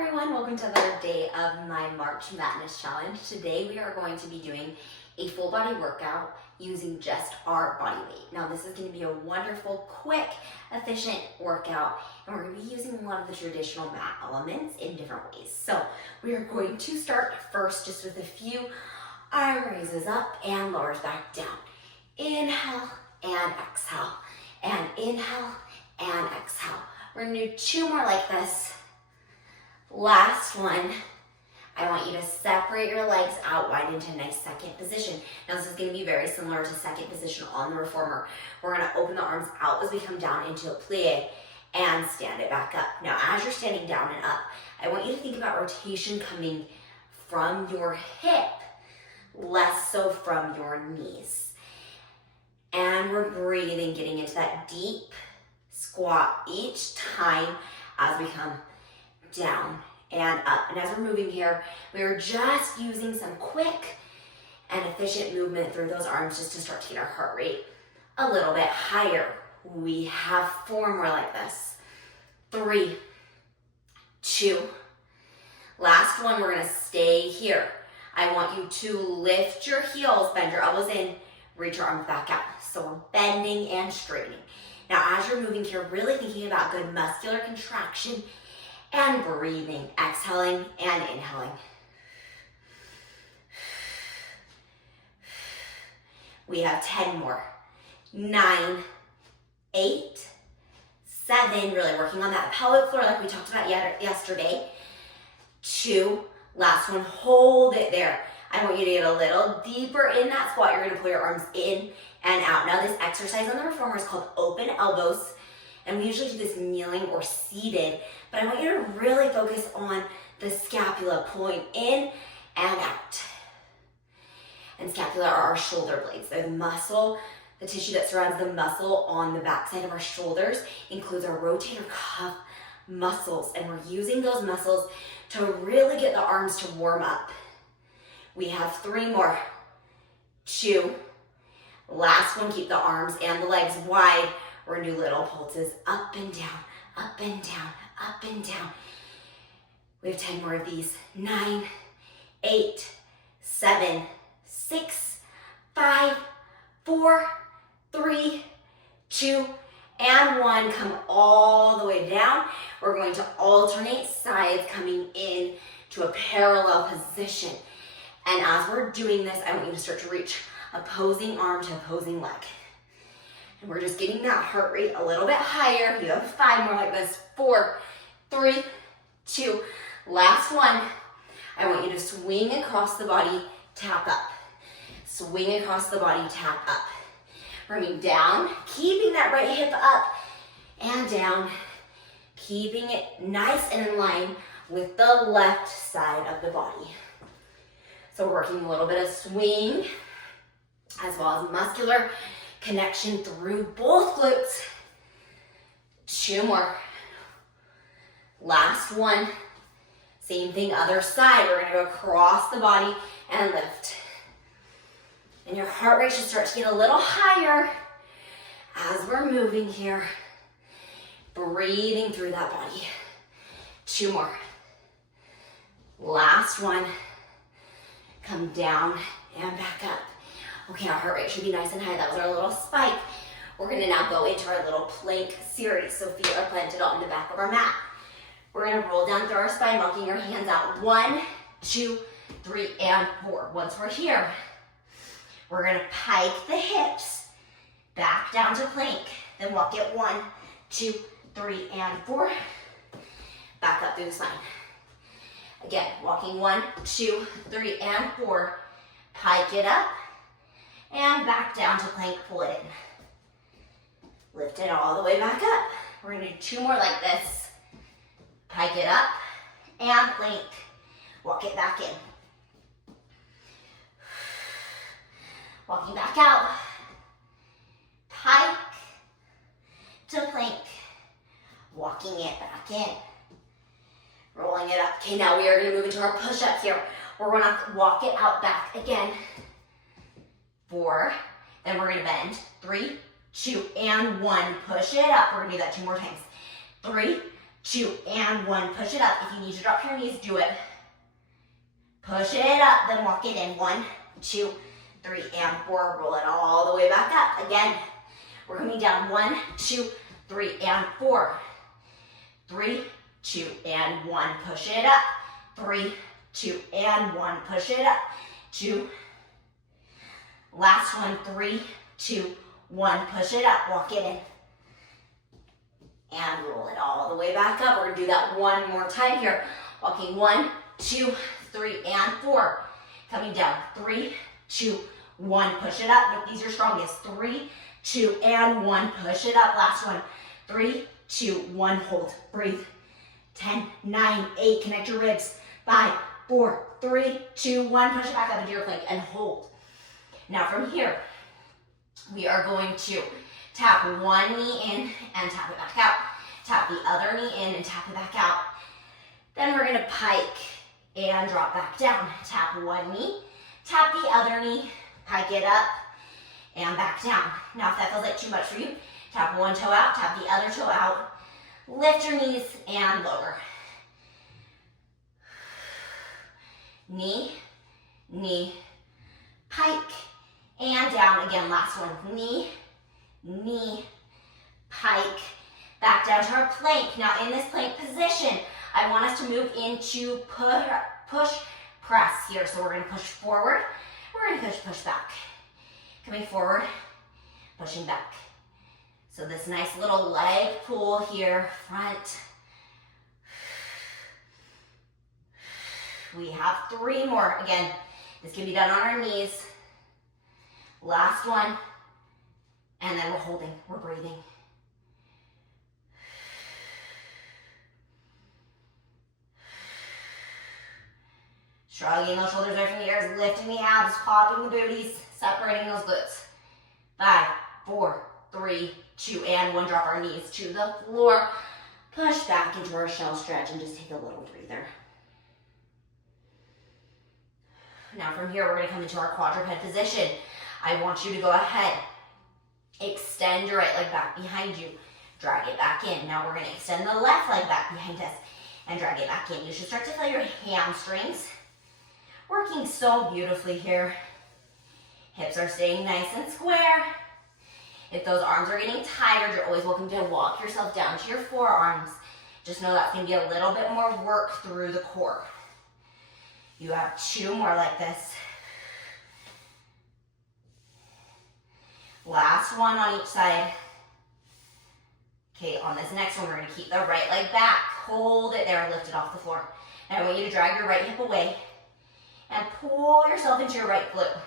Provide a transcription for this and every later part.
everyone, welcome to another day of my March Madness challenge. Today we are going to be doing a full body workout using just our body weight. Now this is going to be a wonderful, quick, efficient workout, and we're going to be using a lot of the traditional mat elements in different ways. So we are going to start first just with a few arm raises up and lowers back down. Inhale and exhale, and inhale and exhale. We're going to do two more like this. Last one. I want you to separate your legs out wide into a nice second position. Now this is going to be very similar to second position on the reformer. We're going to open the arms out as we come down into a plie and stand it back up. Now as you're standing down and up, I want you to think about rotation coming from your hip, less so from your knees. And we're breathing, getting into that deep squat each time as we come down and up. And as we're moving here, we're just using some quick and efficient movement through those arms just to start to get our heart rate a little bit higher. We have four more like this. 3, 2. Last one, we're gonna stay here. I want you to lift your heels, bend your elbows in, reach your arms back out. So we're bending and straightening. Now as you're moving here, really thinking about good muscular contraction and breathing, exhaling and inhaling. We have 10 more. 9, 8, 7, really working on that pelvic floor like we talked about yesterday. 2, last one, hold it there. I want you to get a little deeper in that squat. You're gonna pull your arms in and out. Now this exercise on the reformer is called open elbows. And we usually do this kneeling or seated, but I want you to really focus on the scapula, pulling in and out. And scapula are our shoulder blades. They're the muscle, the tissue that surrounds the muscle on the backside of our shoulders, includes our rotator cuff muscles. And we're using those muscles to really get the arms to warm up. We have 3 more. 2. Last one, keep the arms and the legs wide. We're gonna do little pulses up and down, up and down, up and down. We have 10 more of these. 9, 8, 7, 6, 5, 4, 3, 2, and 1. Come all the way down. We're going to alternate sides coming in to a parallel position. And as we're doing this, I want you to start to reach opposing arm to opposing leg. And we're just getting that heart rate a little bit higher. You have 5 more like this. 4, 3, 2. Last one. I want you to swing across the body, tap up. Swing across the body, tap up. Bringing down, keeping that right hip up and down. Keeping it nice and in line with the left side of the body. So we're working a little bit of swing as well as muscular connection through both glutes. 2 more. Last one. Same thing, other side. We're gonna go across the body and lift. And your heart rate should start to get a little higher as we're moving here. Breathing through that body. 2 more. Last one. Come down and back up. Okay, our heart rate should be nice and high. That was our little spike. We're gonna now go into our little plank series. So feet are planted on the back of our mat. We're gonna roll down through our spine, walking your hands out. 1, 2, 3, and 4. Once we're here, we're gonna pike the hips back down to plank. Then walk it 1, 2, 3, and 4. Back up through the spine. Again, walking 1, 2, 3, and 4. Pike it up. And back down to plank, pull it in. Lift it all the way back up. We're gonna do 2 more like this. Pike it up and plank. Walk it back in. Walking back out. Pike to plank. Walking it back in. Rolling it up. Okay, now we are gonna move into our push-up here. We're gonna walk it out back again. 4, then we're gonna bend. 3, 2, and 1. Push it up. We're gonna do that 2 more times. 3, 2, and 1. Push it up. If you need to drop your knees, do it. Push it up, then walk it in. 1, 2, 3, and 4. Roll it all the way back up. Again, we're coming down. 1, 2, 3, and 4. 3, 2, and 1. Push it up. 3, 2, and 1. Push it up. 2. Last one. 3, 2, 1. Push it up. Walk it in. And roll it all the way back up. We're going to do that one more time here. Walking 1, 2, 3, and 4. Coming down. 3, 2, 1. Push it up. Make these your strongest. 3, 2, and 1. Push it up. Last one. 3, 2, 1. Hold. Breathe. 10, 9, 8. Connect your ribs. 5, 4, 3, 2, 1. Push it back up into your plank and hold. Now from here, we are going to tap one knee in and tap it back out. Tap the other knee in and tap it back out. Then we're gonna pike and drop back down. Tap one knee, tap the other knee, pike it up and back down. Now if that feels like too much for you, tap one toe out, tap the other toe out. Lift your knees and lower. Knee, knee, pike, and down. Again, last one. Knee, knee, pike, back down to our plank. Now in this plank position, I want us to move into push, press here. So we're going to push forward, we're going to push back. Coming forward, pushing back. So this nice little leg pull here, front. We have 3 more. Again, this can be done on our knees. Last one. And then we're holding, we're breathing. Shrugging those shoulders away from the ears, lifting the abs, popping the booties, separating those glutes. 5, 4, 3, 2, and 1. Drop our knees to the floor. Push back into our shell stretch and just take a little breather. Now from here, we're going to come into our quadruped position. I want you to go ahead. Extend your right leg back behind you. Drag it back in. Now we're going to extend the left leg back behind us and drag it back in. You should start to feel your hamstrings working so beautifully here. Hips are staying nice and square. If those arms are getting tired, you're always welcome to walk yourself down to your forearms. Just know that's going to be a little bit more work through the core. You have 2 more like this. Last one on each side. Okay, on this next one, we're going to keep the right leg back. Hold it there, lift it off the floor. Now I want you to drag your right hip away and pull yourself into your right glute.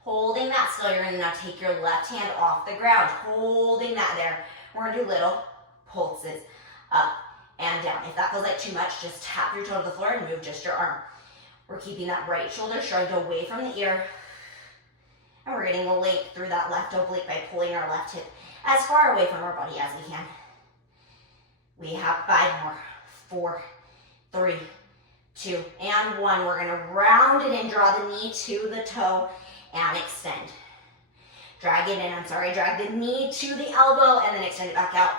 Holding that still, you're going to now take your left hand off the ground. Holding that there. We're going to do little pulses up and down. If that feels like too much, just tap your toe to the floor and move just your arm. We're keeping that right shoulder shrugged away from the ear. And we're getting a length through that left oblique by pulling our left hip as far away from our body as we can. We have 5 more. 4, 3, 2, and 1. We're going to round it in, draw the knee to the toe, and extend. Drag it in, drag the knee to the elbow, and then extend it back out.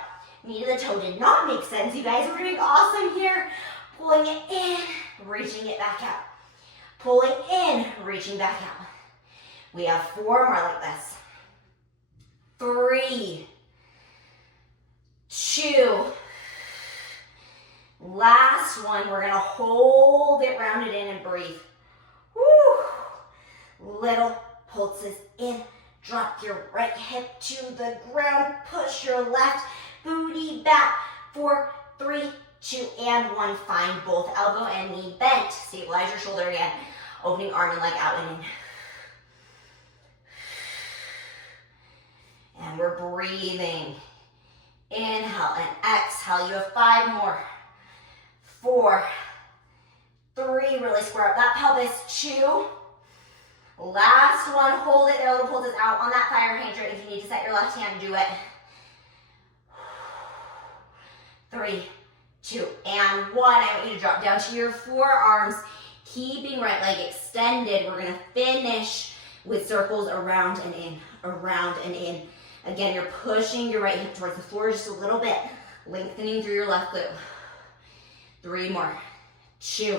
Knee to the toe did not make sense, you guys. We're doing awesome here. Pulling it in, reaching it back out. Pulling in, reaching back out. We have 4 more like this. 3, 2, last one. We're going to hold it, round it in, and breathe. Woo. Little pulses in. Drop your right hip to the ground. Push your left booty back. 4, 3, 2, and 1. Find both elbow and knee bent. Stabilize your shoulder again. Opening arm and leg out and in. And we're breathing. Inhale and exhale. You have 5 more. 4, 3, really square up that pelvis. 2, last one. Hold it there. Little pull this out on that fire hydrant. If you need to set your left hand, do it. 3, 2, and 1. I want you to drop down to your forearms, keeping right leg extended. We're going to finish with circles around and in, around and in. Again, you're pushing your right hip towards the floor just a little bit. Lengthening through your left glute. 3 more. 2,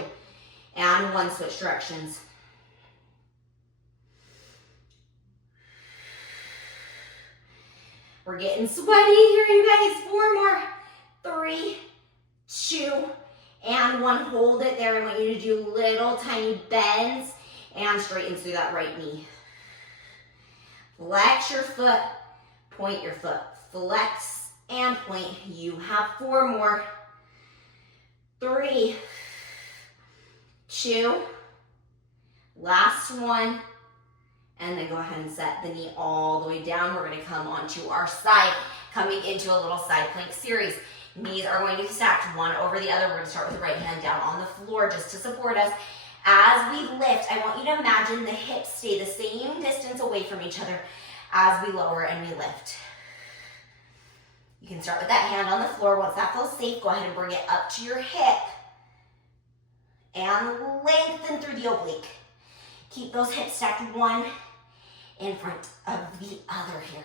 and 1. Switch directions. We're getting sweaty here, you guys. 4 more. 3, 2, and 1. Hold it there. I want you to do little tiny bends and straighten through that right knee. Flex your foot, point your foot. Flex and point. You have 4 more. 3, 2, last one, and then go ahead and set the knee all the way down. We're going to come onto our side, coming into a little side plank series. Knees are going to be stacked one over the other. We're going to start with the right hand down on the floor just to support us. As we lift, I want you to imagine the hips stay the same distance away from each other as we lower and we lift. You can start with that hand on the floor. Once that feels safe, go ahead and bring it up to your hip and lengthen through the oblique. Keep those hips stacked one in front of the other here.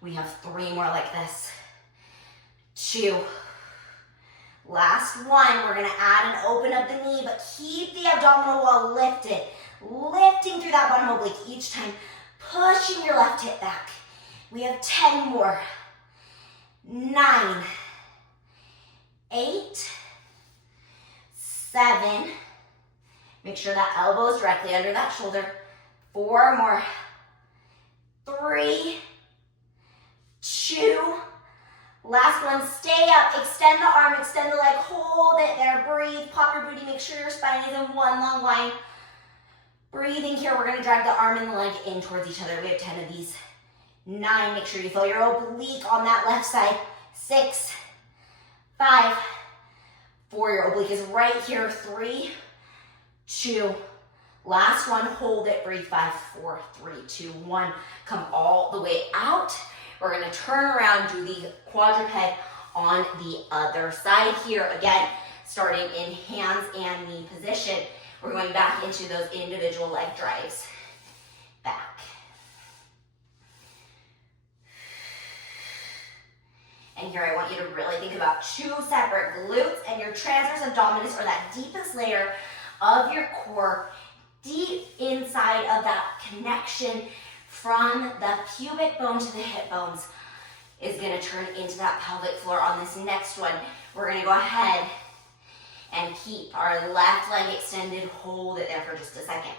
We have 3 more like this. 2. Last one. We're going to add and open up the knee, but keep the abdominal wall lifted. Lifting through that bottom oblique each time. Pushing your left hip back. We have 10 more. 9, 8, 7. Make sure that elbow is directly under that shoulder. 4 more. 3, 2. Last one. Stay up. Extend the arm, extend the leg. Hold it there. Breathe. Pop your booty. Make sure your spine is in one long line. Breathing here. We're going to drag the arm and the leg in towards each other. We have 10 of these. 9, make sure you feel your oblique on that left side. 6, 5, 4, your oblique is right here. 3, 2, last one, hold it, breathe. 5, 4, 3, 2, 1. Come all the way out. We're gonna turn around, do the quadruped on the other side here. Again, starting in hands and knee position. We're going back into those individual leg drives. Back. And here I want you to really think about 2 separate glutes, and your transverse abdominis, or that deepest layer of your core, deep inside of that connection from the pubic bone to the hip bones, is going to turn into that pelvic floor. On this next one, we're going to go ahead and keep our left leg extended. Hold it there for just a second.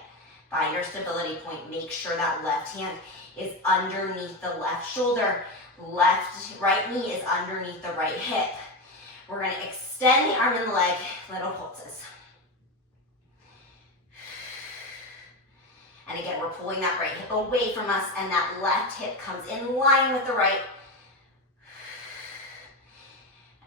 Find your stability point. Make sure that left hand is underneath the left shoulder. Right knee is underneath the right hip. We're going to extend the arm and the leg, little pulses. And again, we're pulling that right hip away from us, and that left hip comes in line with the right.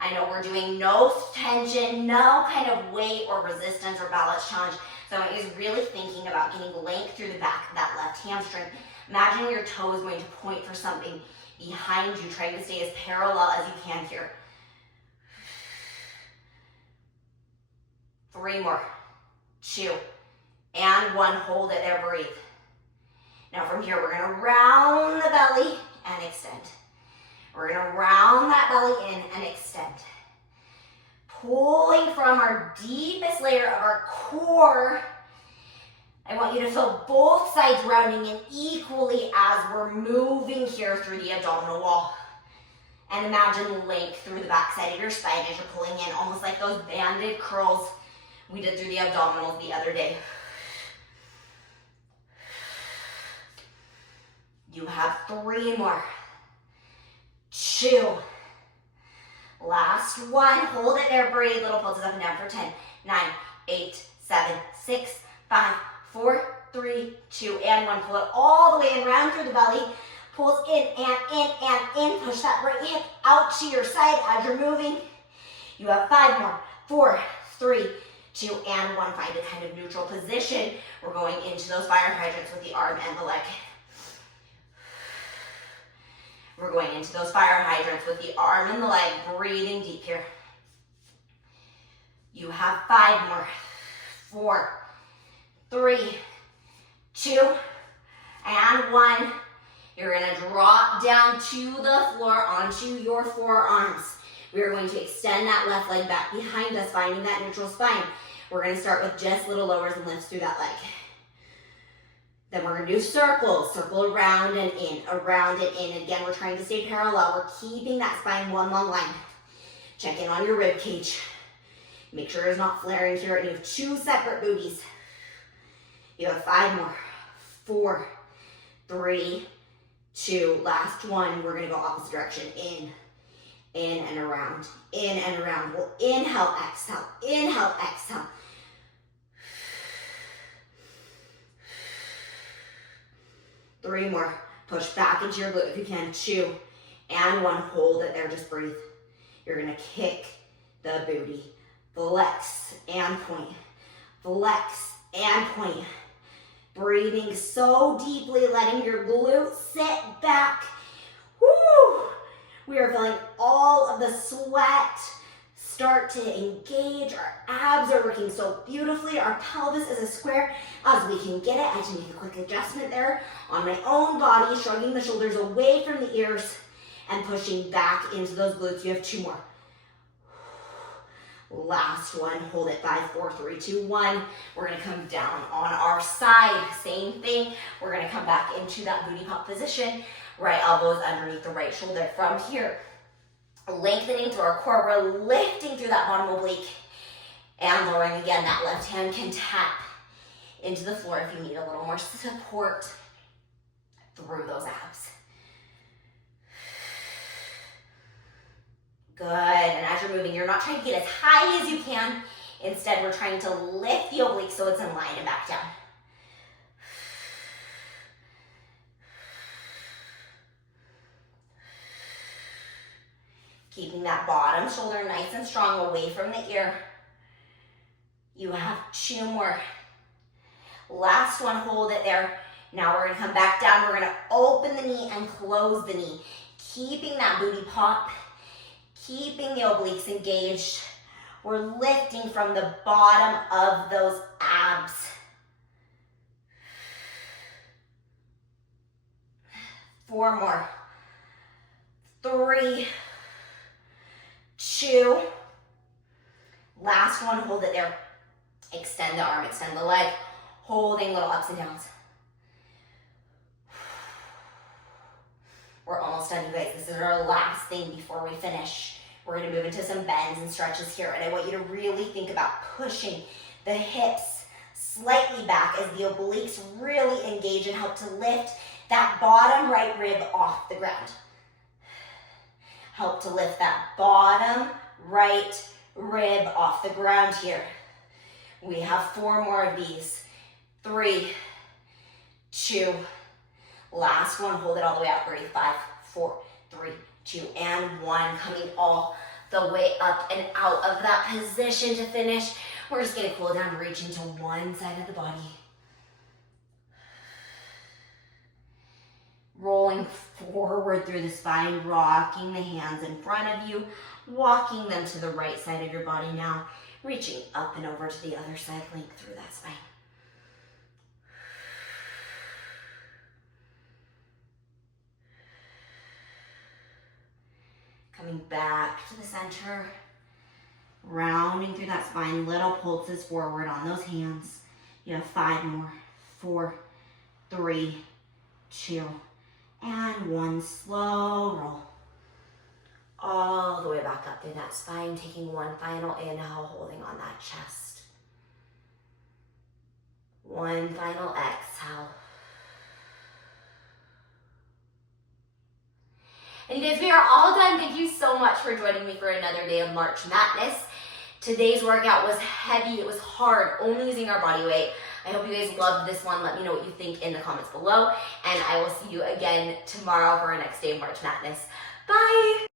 I know we're doing no tension, no kind of weight or resistance or balance challenge. So I want you really thinking about getting length through the back of that left hamstring. Imagine your toe is going to point for something behind you, trying to stay as parallel as you can here. 3 more. 2, and 1. Hold it there, breathe. Now from here, we're gonna round the belly and extend. We're gonna round that belly in and extend. Pulling from our deepest layer of our core. I want you to feel both sides rounding in equally as we're moving here through the abdominal wall. And imagine length through the back side of your spine as you're pulling in, almost like those banded curls we did through the abdominals the other day. You have 3 more. 2. Last one. Hold it there, breathe. Little pulses up and down for 10, 9, 8, 7, 6, 5, 4, 3, 2, and 1. Pull it all the way in, round through the belly. Pulls in and in and in. Push that right hip out to your side as you're moving. You have 5 more. 4, 3, 2, and 1. Find a kind of neutral position. We're going into those fire hydrants with the arm and the leg. We're going into those fire hydrants with the arm and the leg, breathing deep here. You have 5 more. 4, 3, 2, and 1. You're gonna drop down to the floor onto your forearms. We're going to extend that left leg back behind us, finding that neutral spine. We're gonna start with just little lowers and lifts through that leg. Then we're gonna do circles, circle around and in, around and in. Again, we're trying to stay parallel. We're keeping that spine one long line. Check in on your rib cage. Make sure it's not flaring here. And you have 2 separate booties. You have 5 more. 4, 3, 2, last one. We're gonna go opposite direction. In and around, in and around. We'll inhale, exhale, inhale, exhale. Three more. Push back into your glute if you can. 2 and 1. Hold it there. Just breathe. You're gonna kick the booty. Flex and point. Flex and point. Breathing so deeply, letting your glutes sit back. Woo! We are feeling all of the sweat start to engage. Our abs are working so beautifully. Our pelvis is as square as we can get it. I had to make a quick adjustment there on my own body, shrugging the shoulders away from the ears and pushing back into those glutes. You have 2 more. Last one. Hold it. 5, 4, 3, 2, 1. We're going to come down on our side. Same thing. We're going to come back into that booty pop position. Right elbows underneath the right shoulder. From here, lengthening through our core, we're lifting through that bottom oblique and lowering again. That left hand can tap into the floor if you need a little more support through those abs. Good, and as you're moving, you're not trying to get as high as you can. Instead, we're trying to lift the oblique so it's in line and back down. Keeping that bottom shoulder nice and strong away from the ear. You have 2 more. Last one, hold it there. Now we're gonna come back down. We're gonna open the knee and close the knee. Keeping that booty pop, keeping the obliques engaged. We're lifting from the bottom of those abs. 4 more. 3, 2. Last one, hold it there. Extend the arm, extend the leg, holding little ups and downs. We're almost done, you guys. This is our last thing before we finish. We're gonna move into some bends and stretches here, and I want you to really think about pushing the hips slightly back as the obliques really engage and help to lift that bottom right rib off the ground. Help to lift that bottom right rib off the ground here. We have 4 more of these. 3, 2, last one, hold it all the way out. Ready? 5, 4, 3, 2, and 1. Coming all the way up and out of that position to finish. We're just gonna cool down, reaching to one side of the body. Rolling forward through the spine, rocking the hands in front of you, walking them to the right side of your body now, reaching up and over to the other side, link through that spine. Coming back to the center, rounding through that spine, little pulses forward on those hands. You have 5 more. 4, 3, 2, and 1. Slow roll. All the way back up through that spine, taking one final inhale, holding on that chest. One final exhale. And you guys, we are all done. Thank you so much for joining me for another day of March Madness. Today's workout was heavy, it was hard, only using our body weight. I hope you guys loved this one. Let me know what you think in the comments below. And I will see you again tomorrow for our next day of March Madness. Bye!